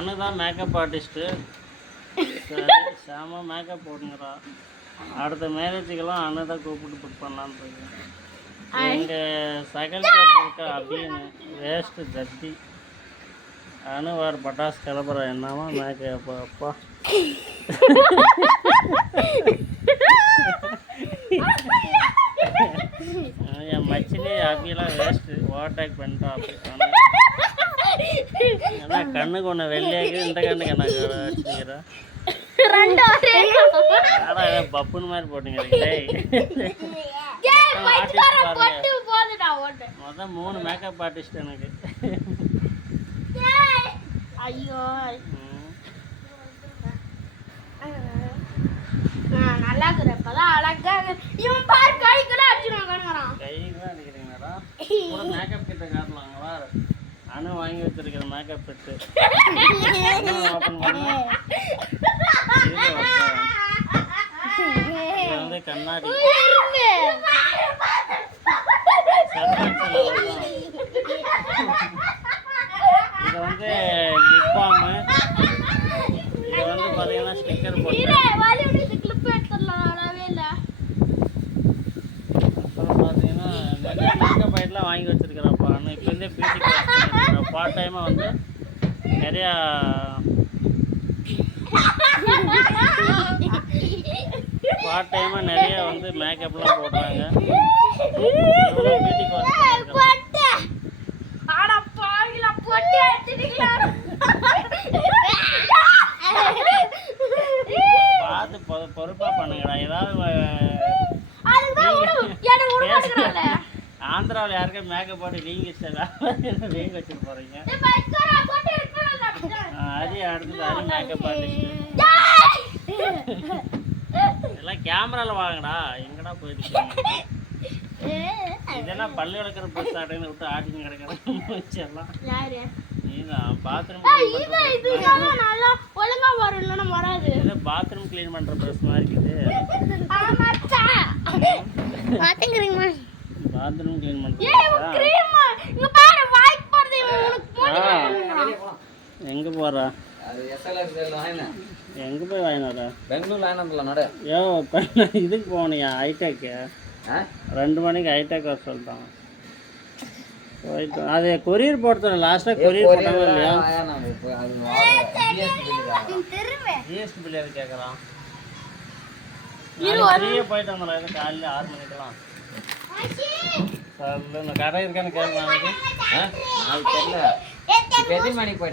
அனு தான் makeup artist. சரி செம மேக்கப் போடுங்கிறா. அடுத்த மேரேஜுக்கெல்லாம் அனு தான் கூப்பிட்டு புக் பண்ணலான்னு இருக்கேன். எங்கள் செகண்ட் இருக்க அப்படின்னு வேஸ்ட்டு ஜத்தி. அனு வேறு பட்டாசு கிளப்புற என்னமா மேக்கப் அப்பா. என் மச்சினே அப்படியெல்லாம் வேஸ்ட்டு ஓவர்டேக் பண்ணிட்டோம். அப்படி ஏன்னா கண்ணுக்கு ஒன்று வெள்ளையாக்கு இந்த கண்ணுக்கு என்ன வச்சுக்கிறேன். பப்புன்னு மாதிரி போட்டுங்க. மொத்தம் 3 மேக்கப் ஆர்டிஸ்ட் எனக்கு. ஐயோ நல்லா இருக்கிறப்பதான் அழகா இவன் பாரு கைக்கெல்லாம் அடிச்சுறான். கைக்கெல்லாம் அடிக்கிறீங்களா? கூட மேக்கப் கிட்ட காட்டலாங்களா? அனு வாங்கி வச்சிருக்கிற மேக்கப் கிட்டு ஓப்பன் பண்ண இது வந்து கண்ணாடி. இது வந்து லிப் பாமு. இது வந்து பார்த்தீங்கன்னா ஸ்டிக்கர் போட்டு. அப்புறம் பார்த்தீங்கன்னா நிறைய மேக்கப் ஐட்டெலாம் வாங்கி வச்சுருக்கிறப்பா. ஆனால் இப்போ வந்து பியூட்டி கிளாஸ் பார்ட் டைமாக வந்து நிறையா வந்து மேக்கப்லாம் போடுறாங்க. பியூட்டி கிளாஸ் பார்த்து பொறுப்பாக பண்ணுங்கடா. ஏதாவது ஆந்திராவில் யாருக்கா மேக்கப் போட்டு வீங்க வீங்க வச்சுட்டு போகிறீங்க. அது அடுத்தது அது மேக்கப் ஆர்டிஸ்ட். இதெல்லாம் கேமராவில் வாங்கடா. எங்கடா போயிருக்கீங்க? இதெல்லாம் பல்லு விளக்குற பஸ் ஆடுன்னு விட்டு ஆட்டின்னு கிடக்கிறேன். நீதான் பாத்ரூம் பாத்ரூம் கிளீன் பண்ணுற ப்ரெஸ் மாதிரி இருக்குது. பாத்ரூம் கிளீன் பண்ணுற எங்கே போகிறா? எங்கே போய் வாங்கினாரா? பெங்களூர் வாங்கினா ஏ இதுக்கு போனியா? ஹைடெக்கு 2 மணிக்கு ஹைடெக் வர சொல்லிட்டான். போயிட்டு அது கொரியர் போடுறது. லாஸ்ட்டாக கொரியர் போட்டாங்க இல்லையா? ஜிஎஸ்டி பில் எது கேட்குறான்? ஃப்ரீயாக போயிட்டு வந்தோம். எது காலையில் 6 மணிக்கெல்லாம் கடை இருக்கான்னு கேட்குறாங்க. தெரியல. எத்தனை மணிக்கு போயிட்டு